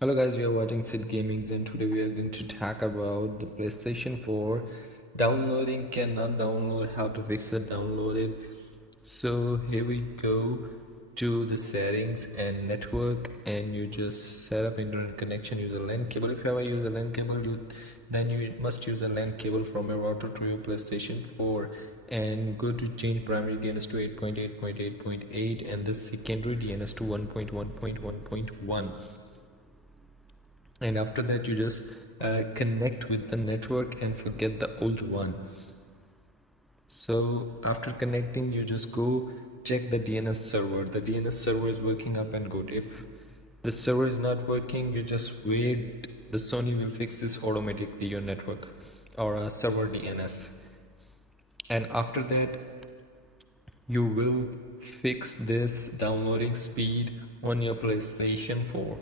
Hello guys, we are watching Sid Gamings and today we are going to talk about the PlayStation 4 downloading, cannot download, how to fix it, download it. So here we go to the settings and network, and you just set up internet connection, use a LAN cable. If you ever use a LAN cable, then you must use a LAN cable from your router to your PlayStation 4 and go to change primary DNS to 8.8.8.8 and the secondary DNS to 1.1.1.1. And after that you just connect with the network and forget the old one. So after connecting, you just go check the DNS server. The DNS server is working up and good. If the server is not working, you just wait. The Sony will fix this automatically, your network or a server DNS. And after that, you will fix this downloading speed on your PlayStation 4.